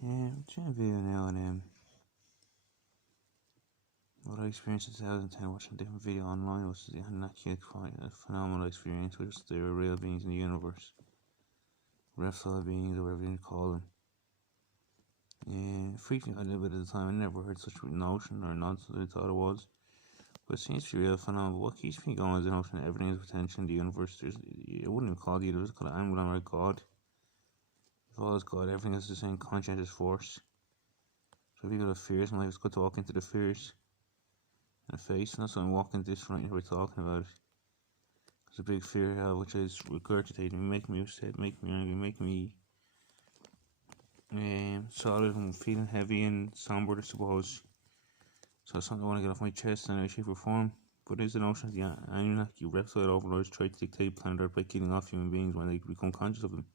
I'm trying to video now on what I experienced in 2010 watching a different video online, was the annunaki, quite a phenomenal experience, which there are real beings in the universe, reptile beings or whatever you call them. It freaked me out a little bit at the time. I never heard such a notion or nonsense I thought it was, but it seems to be real phenomenal. What keeps me going is the notion that everything has potential in the universe. I wouldn't even call it either, it's called Ambulan or God. If all is God, everything has the same conscientious force. So if people have fears in life, it's good to walk into the fears and face, and that's why I'm walking this right now. We're talking about it. It's a big fear I have, which is regurgitating, make me upset, make me angry, make me solid and feeling heavy and somber, I suppose. So it's something I want to get off my chest in any shape or form. But there's the notion of the annunaki reptile overlords try to dictate planet Earth by killing off human beings when they become conscious of them.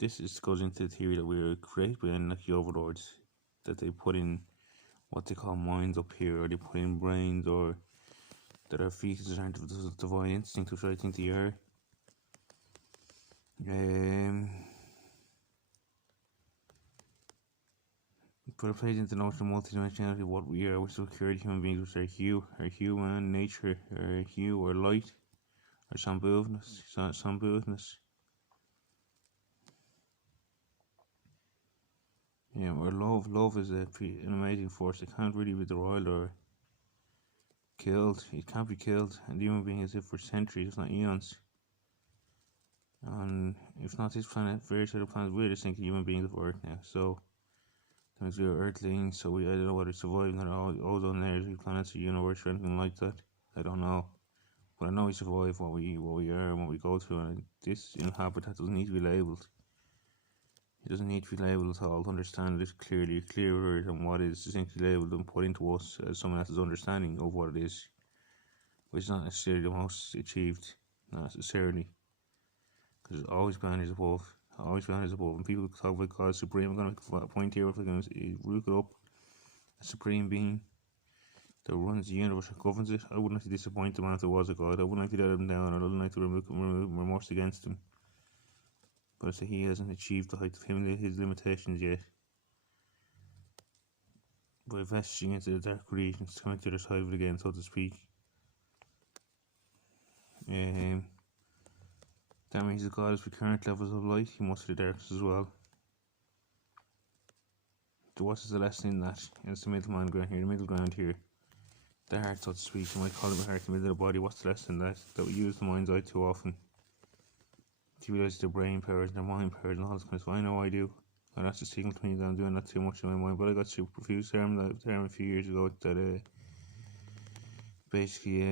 This goes into the theory that we were created by annunaki overlords, that they put in what they call minds up here, or they put in brains, or that our fetuses aren't of divine instinct, which I think they are. But it plays into the notion of multidimensionality of what we are, which is occurred human beings, which are our human nature, our hue, our light, our sambuveness. Yeah, our love. Love is an amazing force. It can't really be destroyed or killed. It can't be killed. And the human being has lived for centuries, if not eons. And if not this planet, various other planets, we're just thinking human beings of Earth now. So that means we're Earthlings. So I don't know whether it's surviving or ozone layers, planets, or universe, or anything like that. I don't know. But I know we survive what we are and what we go through, and this habitat doesn't need to be labelled. It doesn't need to be labelled at all to understand it clearer than what is distinctly labelled and put into us as someone else's understanding of what it is, which is not necessarily the most achieved, not necessarily, because there's always boundaries above, and people talk about God supreme. I'm going to make a point here, if I'm going to root it up, a supreme being that runs the universe and governs it. I wouldn't like to disappoint the man if there was a God. I wouldn't like to let him down, or I wouldn't like to remove remorse against him. But I say he hasn't achieved the height of his limitations yet. By vesting into the dark regions, coming to the other side of it again, so to speak. That means the God is with current levels of light, he must be the darkness as well. So what is the lesson in that? It's the middle ground here. The heart, so to speak. You might call it the heart, the middle of the body. What's the lesson in that? That we use the mind's eye too often. To realise their brain powers and their mind powers and all this kind of stuff. I know I do. And that's the signal to me that I'm doing that too much in my mind. But I got super confused term a few years ago that basically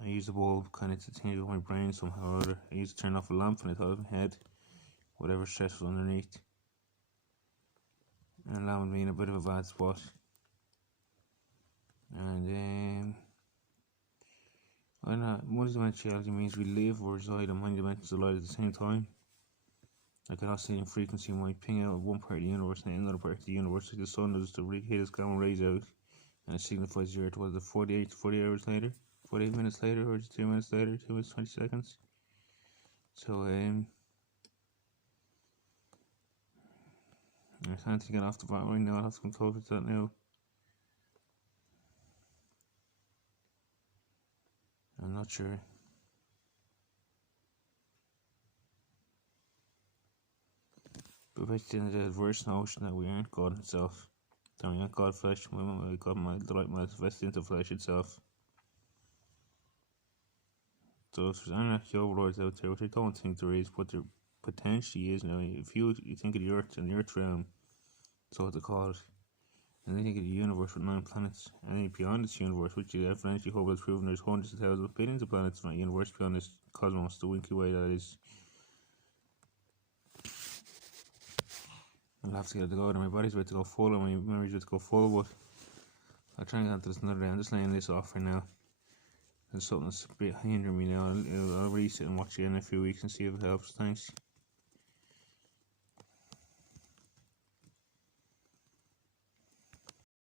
I used the bulb kind of to tingle with my brain somehow or other. I used to turn off a lamp and I thought of my head, whatever stress was underneath, and allowing me in a bit of a bad spot. And multidimensionality means we live or reside in many dimensions of light at the same time. Like an oscillating frequency might ping out of one part of the universe and another part of the universe, like the sun does to hit its gamma rays out, and it signifies the Earth. Was it 40 hours later, 48 minutes later, or 2 minutes later, 2 minutes 20 seconds? So I can't get off the bat right now. I'll have to come closer to that now. I'm not sure. But basically, the adverse notion that we aren't God itself, that we aren't God flesh, God might manifest into flesh itself. So if there's annunaki overlords out there, which I don't think there is, but there potentially is now. If you think of the Earth and the Earth realm, that's what they call it, and then you think of the universe with 9 planets, and then beyond this universe, which you eventually hope has proven there's hundreds of thousands of billions of planets, not universe, beyond this cosmos, the Winky Way that is. I'll have to get it to go, and my body's about to go full, and my memory's about to go full, but I'll try and get to this another day. I'm just laying this off for now. There's something that's a bit hindering me now. I'll release it and watch it in a few weeks and see if it helps. Thanks.